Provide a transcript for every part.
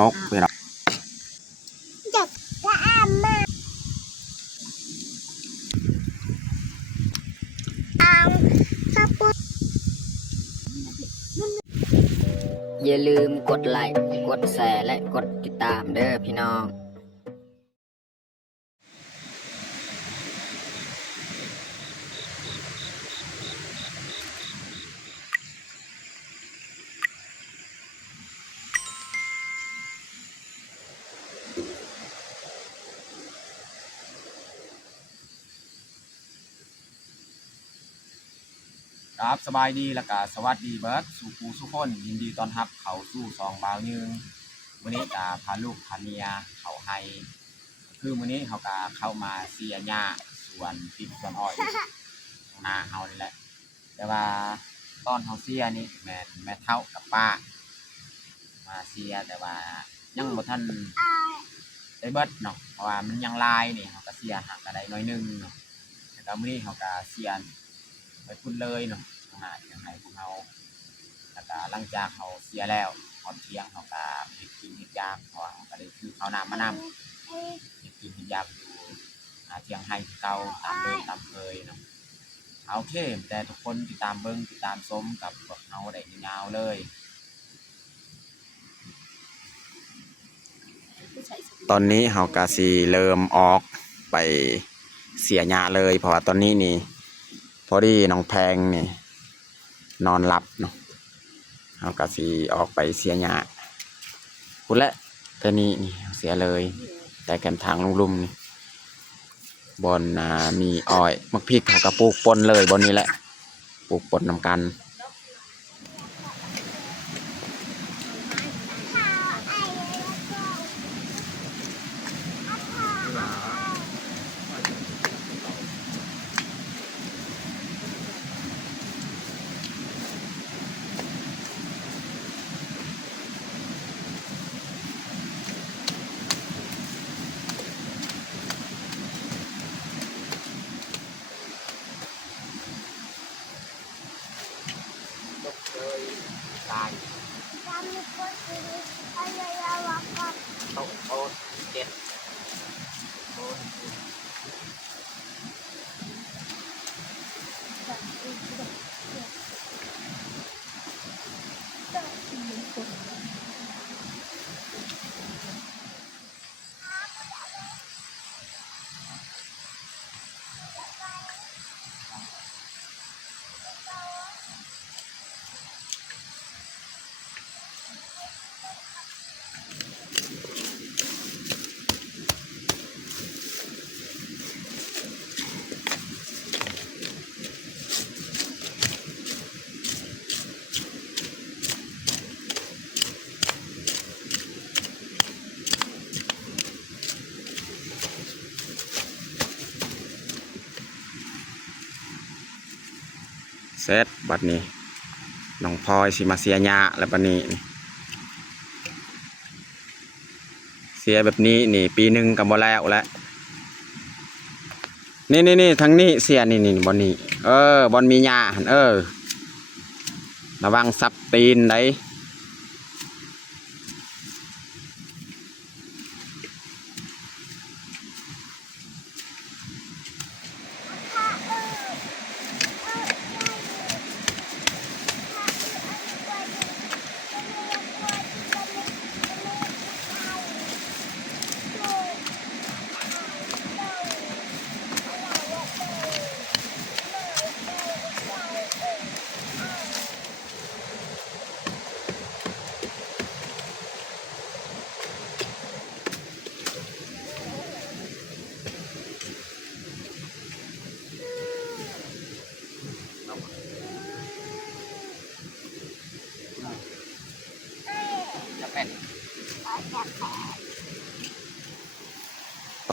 นกไปรับจับกระอามาข้าวปุ้นอย่าลืมกดไลค์กดแชร์และกดติดตามเด้อพี่น้องครับสบายดีแล้วก็สวัสดีเบิร์ดสู่ปูสุคนยินดีต้อนรับเขาสู่ซองบาวยืงวันนี้จะพาลูกพาเมียเขาให้คือวันนี้เขาก็เข้ามาเสียหญ้าส่วนติดส่วนอ้อยนาเขานี่แหละแต่ว่าตอนเขาเสียนี่แม่เท่ากับป้ามาเสียแต่ว่ายังบ่ทันได้เบิดเนาะเพราะว่ามันยังลายนี่เขาก็เสียหักอะไรน้อยนึงเนาะแต่ก็มื้อนี้เขาก็เสียไปพุ่นเลยเนาะยังไงพวกเขาแล้วก็หลังจากเขาเสียแล้วตอนเที่ยงเขาก็ไปกินเห็ดยางเพราะเขาก็ได้คือเขาน้ำมะนำไปกินเห็ดยางอยู่เที่ยงให้เก่าตามเดิมตามเคยเนาะโอเคแต่ทุกคนติดตามเบิ้งติดตามชมกับพวกเขาได้ยาวๆเลยตอนนี้เขาก็สิเริ่มออกไปเสียหญ้าเลยเพราะว่าตอนนี้นี่พอดีน้องแพงนี่นอนหลับเนาะเขาก็สิออกไปเสียหญ้าพูดแล้วแต่นี่เสียเลยแต่กันทางลุ่มๆนี่บอนมีอ้อยมักพริกเขาก็ปลูกปนเลยบอนนี้แหละปลูกปนนำกันตายโต๊ะโต๊ะเจ็ดโต๊ะเสร็จบัดนี้น้องพลอยสิมาเสียหญ้าแล้วบัดนี้เสียแบบนี้นี่ปีหนึ่งกับบ่แล้วแหละนี่ทั้งนี้เสียนี่บอนนี้บอนมีหญ้าหันระวังซับตีนได้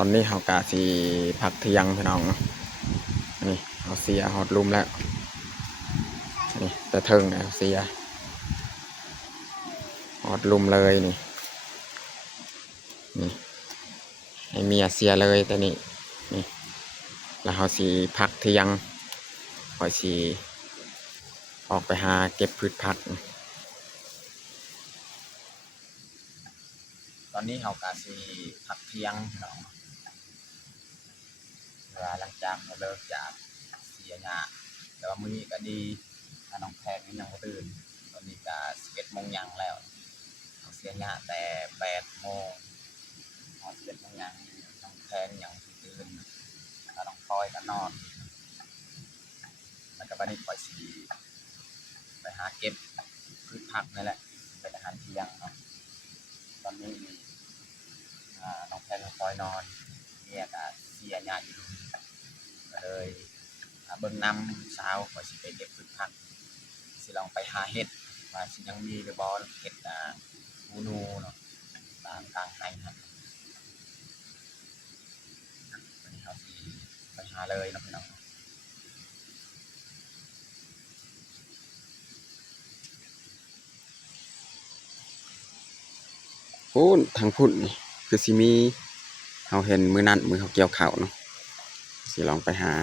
ตอนนี้เขากะสีผักเที่ยงพี่น้องนี่เขาเสียหอดลุ่มแล้วนี่แต่เทิงเขาเสียหอดลุ่มเลยนี่ให้เมียเสียเลยแต่นี่แล้วเขาสีผักเที่ยงคอยสีออกไปหาเก็บพืชผัก อนนี้เขากาสีพักเที่ยงพี่น้องเวลาหลังจากเราเลิกจากเสียหน้าแต่ว่ามื้อนี้ก็ดีถ้าน้องแพนยังบ่ตื่นตอนนี้ก็11 โมงยังแล้วเขาเสียหน้าแต่8 โมงพอ11 โมงยังน้องแพนยังสิตื่นถ้าน้องพลอยก็นอนแล้วก็บัดนี้ปล่อยสีไปหาเก็บพืชผักนี่แหละเป็นอาหารเที่ยงเนาะตอนนี้น้องแพนน้องพลอยนอนเนี่ยก็เสียหน้าอยู่ก็เลยเบิ่งนำสาวปล่อยสิไปเก็บพืชผักสิลองไปหาเห็ดว่าสิยังมีหรือบ่เห็ดนูเนาะตามกลางไร่ครับวันนี้เราสิไปหาเลยเนาะพี่น้อง พูนทางพุ่นนี่คือสิมีเฮาเห็นมื้อนั้นมื้อเขาเกี่ยวข้าวเนาะสิลองไปหา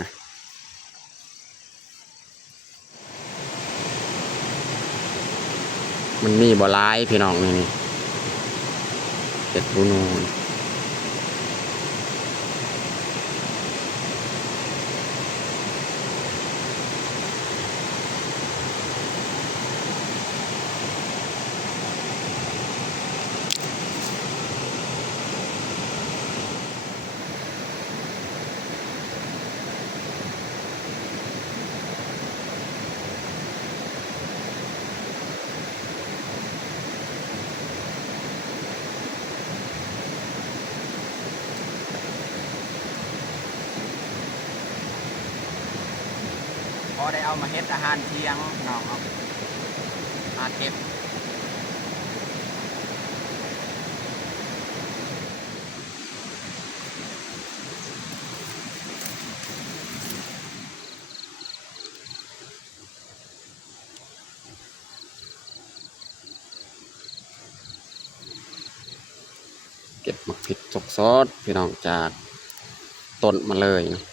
มันมีบ่หลายพี่น้องนี่เฮ็ดผู้นูนพอได้เอามาเฮ็ดอาหารเที่ยงน้องเอามาเก็บเก็บหมักพริกสกซอสพี่น้องจากต้นมาเลยเนาะ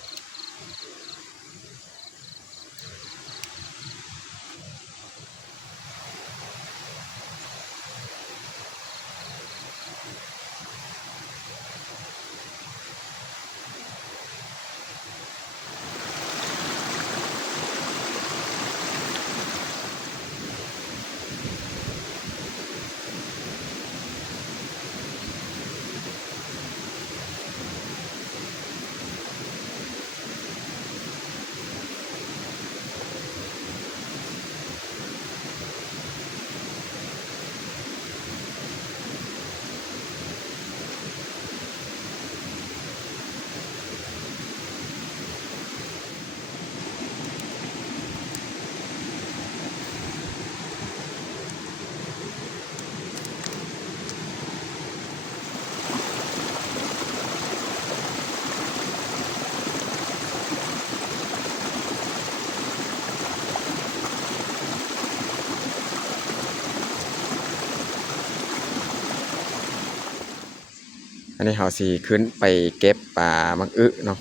อันนี้เฮาสิขึ้นไปเก็บปลามักอึเนาะ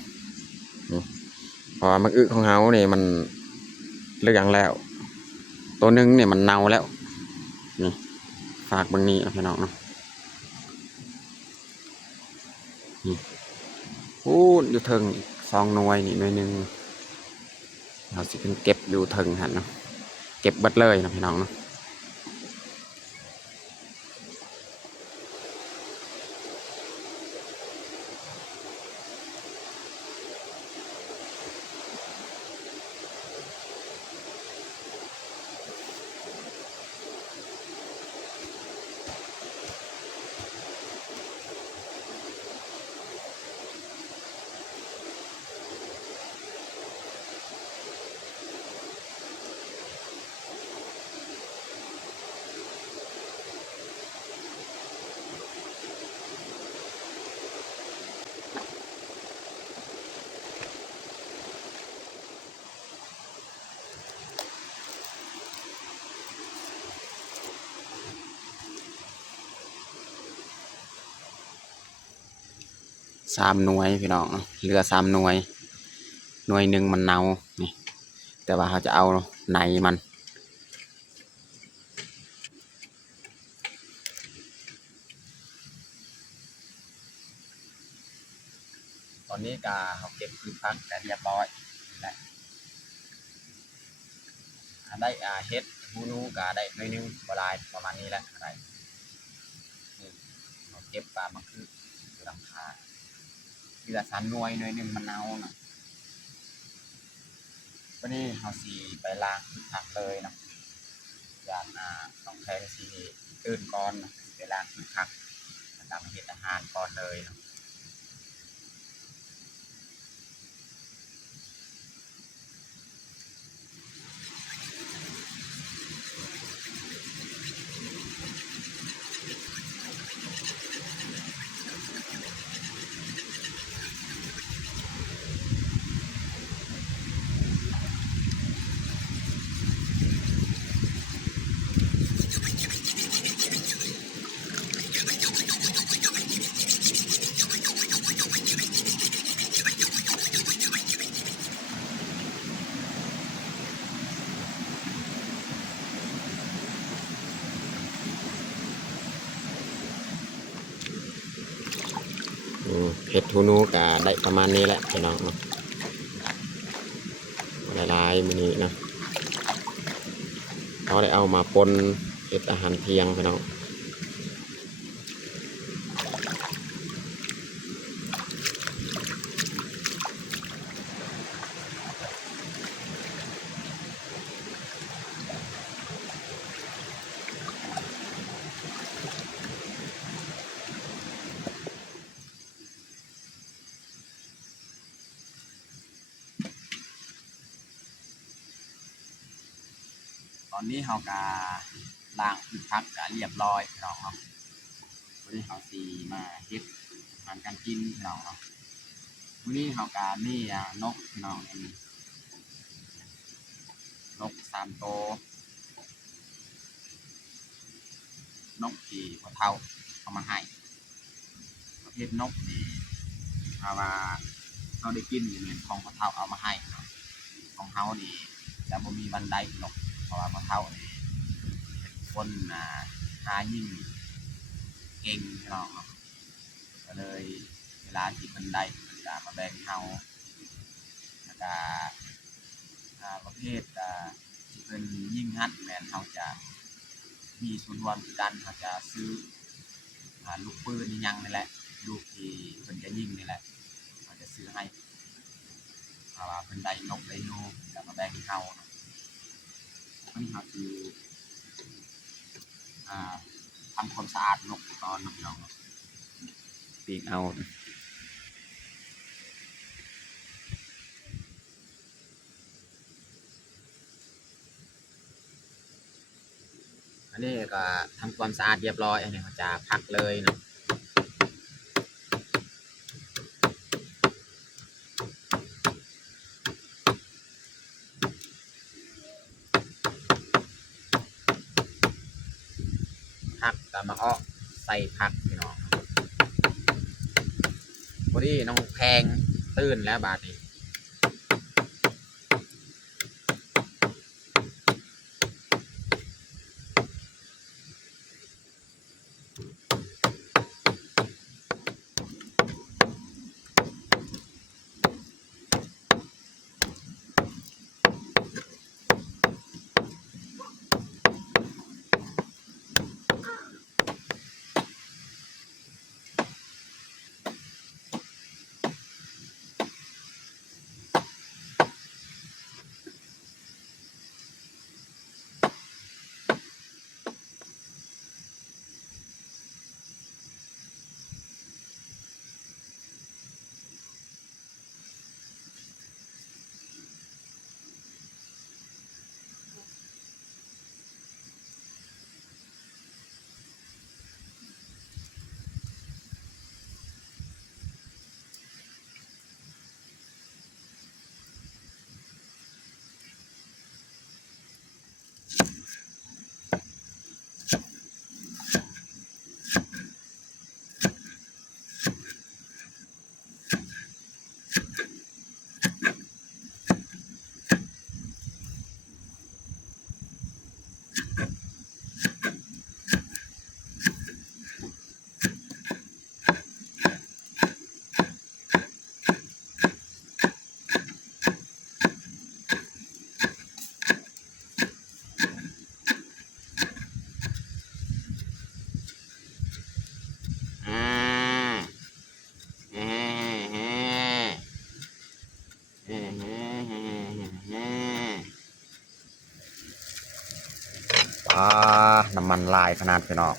นี่เพราะว่ามักอึของเฮานี่มันเหลืองแล้วตัวหนึงเนี่ยมันเน่าแล้วนี่ฝากเบิ่งนี้เอาพี่น้องเนาะนี่พูนอยู่เทิงอีก2 หน่วยนี่หน่วยหนึงเราสิขึ้นเก็บอยู่เทิงหั่นเนาะเก็บเบิดเลยเนาะพี่น้องเนาะ3 หน่วยพี่น้องเนาะเหลือ3 หน่วยหน่วยหนึ่งมันเน่านี่แต่ว่าเขาจะเอาในมัน อนนี้ก็เขาเก็บพืชพักกันเรียบร้อยแล้วได้เฮ็ดฮูนูก็ได้หน่อยนึงบ่หลายประมาณนี้แหละอะไรนี่เขาเก็บปลามาคือราคาเดือสันหน่วยหน่อยนึงมันเอาเนาะวันนี้เขาสีไปล้างพืชผักเลยเนาะอย่างต้องแพงสีตื่นก่อนเนาะไปล้างพืชผักทำเฮ็ดอาหารก่อนเลยเนาะ เห็ดทูนูก็ได้ประมาณนี้แหละพี่น้องเนาะหลายๆมื้อนี้นะเขาได้เอามาปนเห็ดอาหารเที่ยงพี่น้องตอนนี้เขาก็ล้างพืชผักก็เรียบร้อยพี่น้องเนาะวันนี้เขาสีมาเฮ็ดอาหารการกินพี่น้องเนาะวันนี้เขาก็มีนกพี่น้องอันนี้นก3 ตัวนกที่พ่อเฒ่าเอามาให้ประเภทนกที่ถ้าว่าเราได้กินนี่แม่นของพ่อเฒ่าเอามาให้เนาะของเฮานี่จะบ่มีบันไดนกเพราะว่าพ่อเฒ่านี่คนหายิ่งเก่งพี่น้องเนาะก็เลยเวลาที่เพิ่นได้เพิ่นก็มาแบ่งเฮาแล้วก็ประเภทที่เพิ่นยิ่งฮัดแม่นเฮาจะมีส่วนรวมคือกันเฮาจะซื้อลูกปืนอีหยังนี่แหละลูกที่เพิ่นจะยิงนี่แหละเฮาจะซื้อให้เพราะว่าเพิ่นได้นกได้หนูก็มาแบ่งเฮาเนาะอันนี้เฮาคือทำความสะอาดนกตอนน้องๆปีกเอาอันนี้ก็ทำความสะอาดเรียบร้อยอันนี้เขาจะพักเลยเนาะพักก็มาเอาใส่พักพี่น้องพอดีน้องแพงตื่นแล้วบาดนี้ น้ำมันลายขนาดพี่น้อง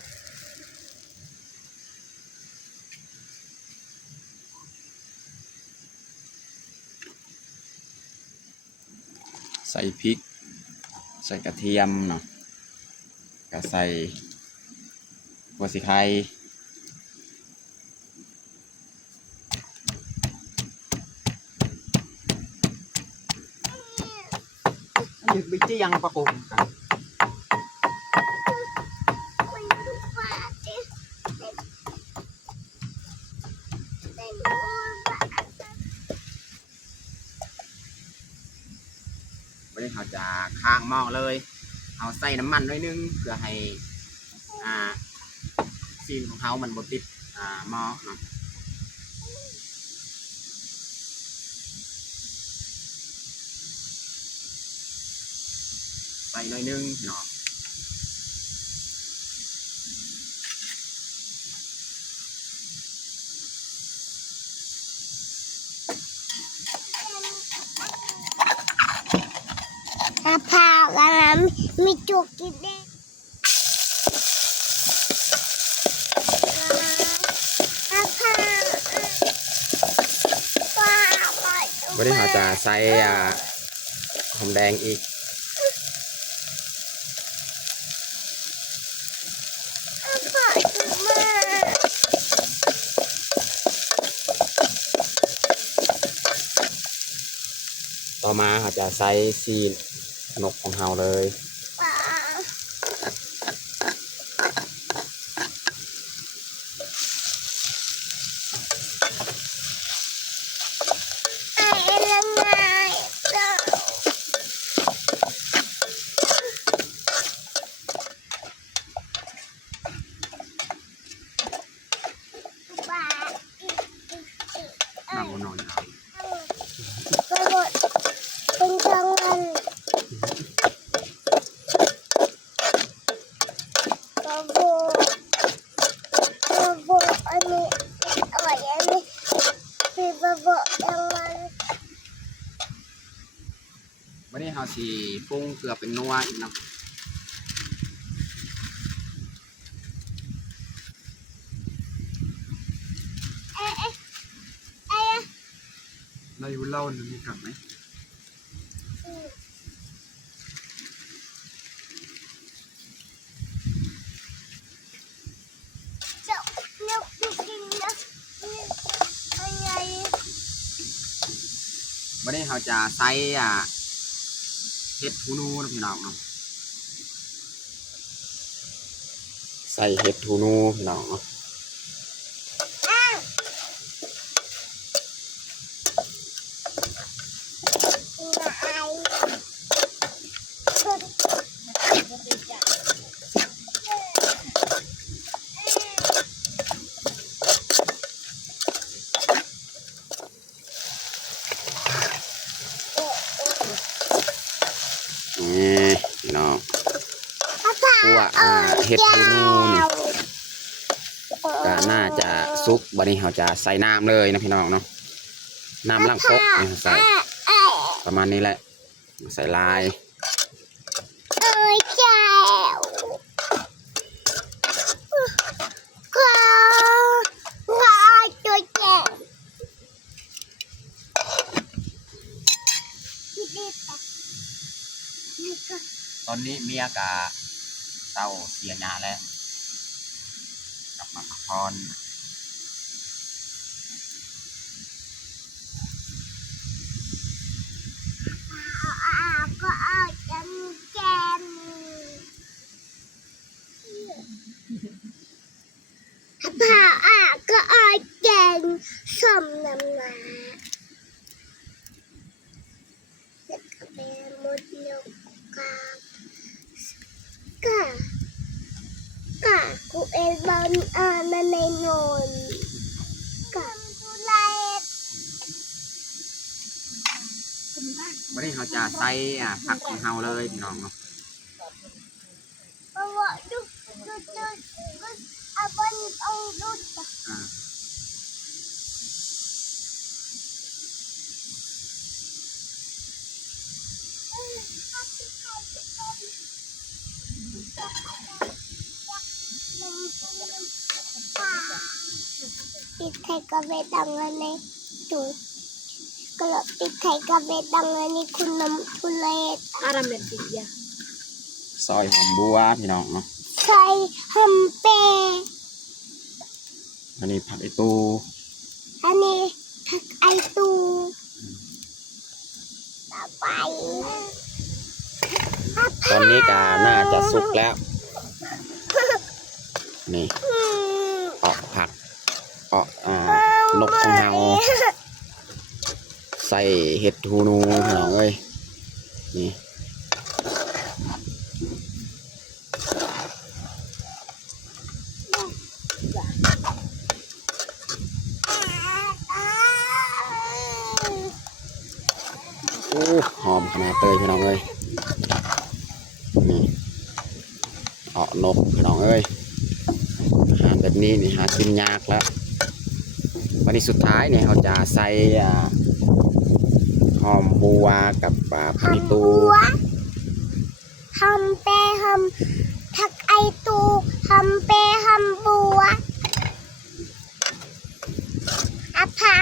ใส่พริกใส่กระเทียมเนาะก็ใส่หัวสิไข่ยึดไปจี้ยังประกุมกัน มันดูว่าดิเป็นว่า วันนี้เขาจะค้างหม้อเลย เอาใส่น้ำมันหน่อยนึงเพื่อให้ซีนของเขามันบดติดหม้อเนาะใส่หน่อยนึงเนาะ มะพร้าวกำลังมีจุกกินได้มะพร้าวว้าว วันนี้เขาจะใส่หอมแดงอีก มะพร้าวมาก ต่อมาเขาจะใส่ซีนนกของเราเลย ว้าวไอ้ละไงเราบ้าน้ำมันนอนเอา ก็หมดเป็นกลางวันก็โบอันนี้อร่อยอันนี้คือบะโบกลางวัน วันนี้เขาสีปรุงเกลือเป็นนัวอีกเนาะ เอ๊ะเอ๊ะเอ๊ะ เราอยู่เล่าหนึ่งมีกับไหม เจ้านกกินนะอะไร วันนี้เขาจะใส่เห็ดหูหนูนะพี่น้องเนาะใส่เห็ดหูหนูพี่น้องเนาะ อ้าวนายคน นี่พี่น้อง มะพร้า คั่ว ว เห็ดหูหนูนี่ก็น่าจะซุกวันนี้เขาจะใส่น้ำเลยนะพี่น้องเนาะน้ำล้างครกนี่ใส่ประมาณนี้แหละใส่ลาย เอ้ยแก้วก็ตัวแก้วนี่ปะนี่ก็ ตอนนี้เมียกะเศร้าเสียหน้าแล้วกลับมาพักผ่อน ก็เอาจังแกนผ่าก็เอาแกนส้มน้ำมาแล้วก็ไปมดนกกากากูเอ็นบอลมาในนนกากูไล่ วันนี้เขาจะใส่ผักของเราเลยพี่น้องเนาะ เพราะว่าดูเอาบอลเอาดู อ่า ติดไข่กาเฟดังอันนี้จุดกระติดไข่กาเฟดังอันนี้คุณน้ำคุณเลดอาราเมติยา ซอยหอมบัวพี่น้องเนาะ ใส่ฮัมเป อันนี้ผักไอตู อันนี้ผักไอตูต่อไป ตอนนี้ก็น่าจะสุกแล้วนี่ออกผักออกนกของเราใส่เห็ดฮูนูพี่น้องเอ้ยนี่โอ้หอมขนาดเลยพี่น้องเอ้ยนี่ออกนกพี่น้องเอ้ยอาหารแบบนี้นี่หากินยากแล้ววันนี้สุดท้ายเนี่ยเราจะใส่หอมบัวกับผักอีตู ฮัมเปฮัมผักไอตูฮัมเปฮัมบัวอาพา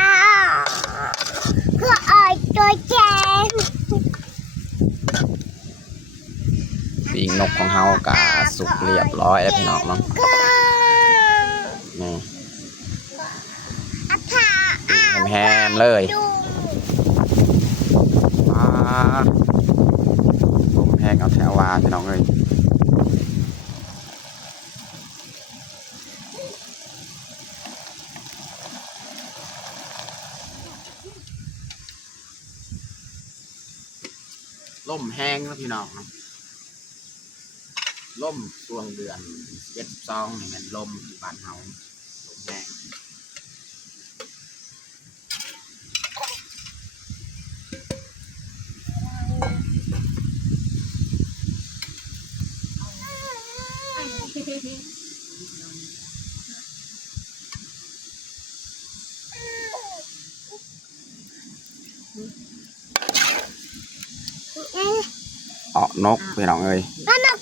เพื่ออ่อยตัวแจน ปีกนกของเฮากะสุกเรียบร้อยแล้วพี่น้องเนาะนี่ อาพา แฮมๆเลย ดู ผมแพงเอาแถววาพี่น้องเลยล่มแห้งแล้วพี่น้องเนาะล่มช่วงเดือน11-12นี่แมันล่มที่บ้านเฮาล่มแห้งออกนกพี่น้องเอ้ย นั่นน่ะ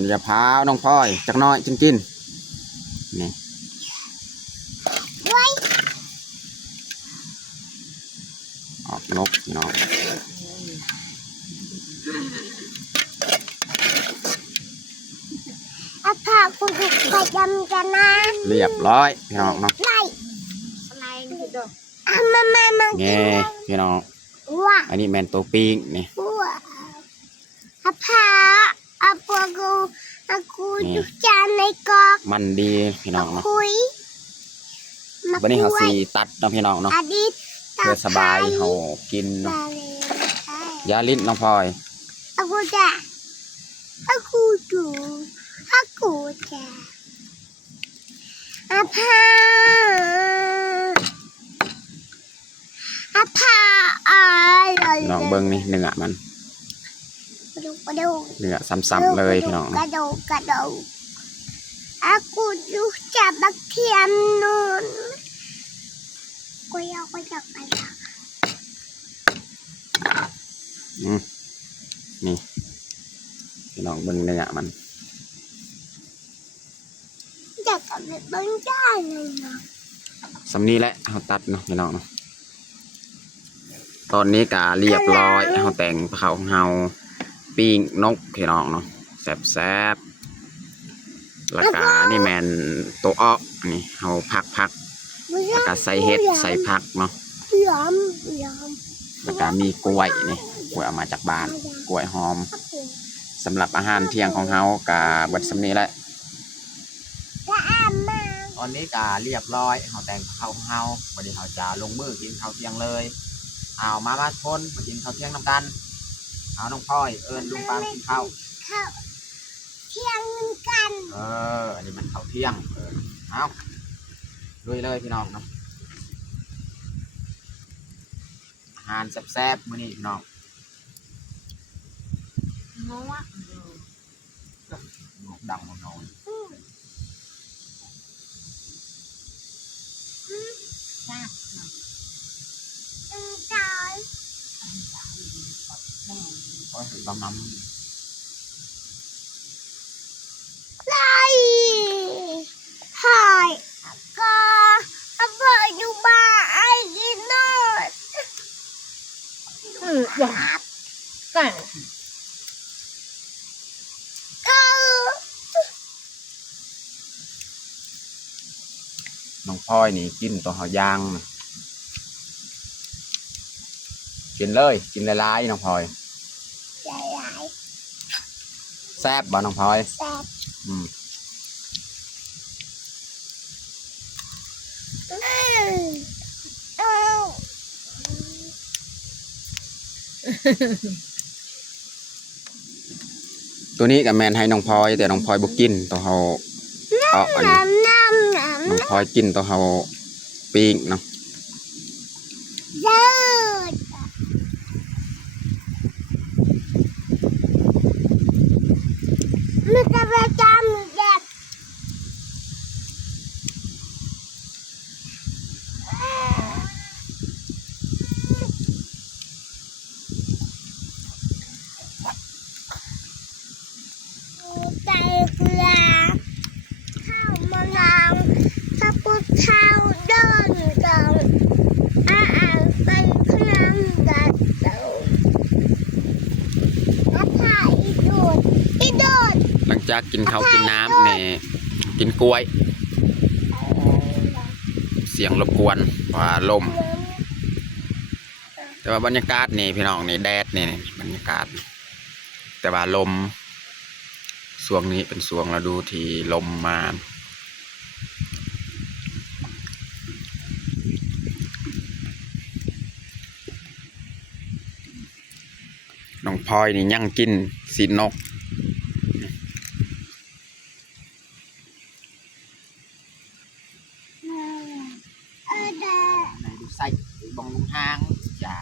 นี่จะพาน้องพลอยจักหน้อยกินนี่ ไว้ ออกนกพี่น้อง อาพาคุณถูกประจำกันนะ เรียบร้อยพี่น้องเนาะ ไล่ไล่ดูมา แง่พี่น้อง ว้า อันนี้แมนตัวปิ้งนี่ ว้าอาพาอาปัวกูอากูดูจานในกอก มันดีพี่น้องเนาะ คุย วันนี้เขาสีตัดเนาะพี่น้องเนาะ อดีต เพื่อสบายเขากินเนาะยาลิ้นน้องพลอย อากูจะอากูดูอากูจะอาพาอาพาอะไร พี่น้องเบิ้งนี่เนื้อมัน กระดูก เนื้อซ้ำๆเลยพี่น้อง กระดูกอากูดูจับบักเทียมนู่นกูอยากไปจับไปละ นี่พี่น้องเบิ้งเนื้อมัน อยากกับแบบบ้านได้เลยนะ สำนี้แหละเขาตัดเนาะพี่น้องเนาะตอนนี้กะเรียบร้อยเขาแต่งเขาของเฮาปิ้งนกพี่น้องเนาะแซ่บๆแล้วก็นี่แมนตัวอ้อนี่เฮาพักแล้วก็ใส่เห็ดใส่ผักเนาะ ยอม แล้วก็มีกล้วยนี่กล้วยเอามาจากบ้านกล้วยหอมสำหรับอาหารเที่ยงของเฮากะเบิดสำนี้แหละ จะอาบมา ตอนนี้ก็เรียบร้อยเฮาแต่งข้าวของเฮาวันนี้เฮาจะลงมือกินข้าวเที่ยงเลยเอามาคนมากินข้าวเที่ยงนำกันเอาน้องพลอยเอิญลุงปามกินข้าว เข้าเที่ยงกัน อันนี้มันข้าวเที่ยงเอาลุยเลยพี่น้องเนาะอาหารแซ่บๆมื้อนี้พี่น้องดังหมดนอน จอย ก็บำน้ ก็ น้องพลอยนี่กินตัวเขาย่างนะกินเลยกินหลายๆน้องพลอย หลาย แซ่บบ่น้องพลอย ๆแซ่บ อืม เอา ตัวนี้กับแมนให้น้องพลอยแต่น้องพลอยบ่กินตัวเขาเอาอันนี้ น้ำ น้องพลอยกินตัวเขาปิ้งเนาะ เลิศมันจะไปจำเด็กใจเกลือข้าวมะนาวข้าวปุ้นข้าวเดินกันเป็นเครื่องดัดเตาแล้วพาอีโดด หลังจากกินข้าวกินน้ำเนี่ยกินกล้วย เสียงรบกวนว่าลม แต่ว่าบรรยากาศนี่พี่น้องนี่แดดนี่บรรยากาศ แต่ว่าลมช่วงนี้เป็นช่วงฤดูที่ลมมาน้องพลอยนี่ยังกินสีนก เออเด้อ ในดูไส้บองลุงห้างจ้า